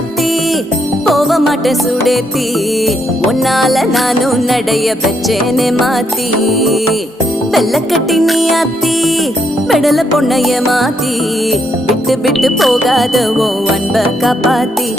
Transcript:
அத்தி போக மாட்டேன் சுடேத்தி உன்னால நானும் நடைய பெச்சேனே மாத்தி வெள்ளக்கட்டி நீ அத்தி பெடல பொண்ணைய மாத்தி விட்டு விட்டு போகாத ஓ அன்ப காப்பாத்தி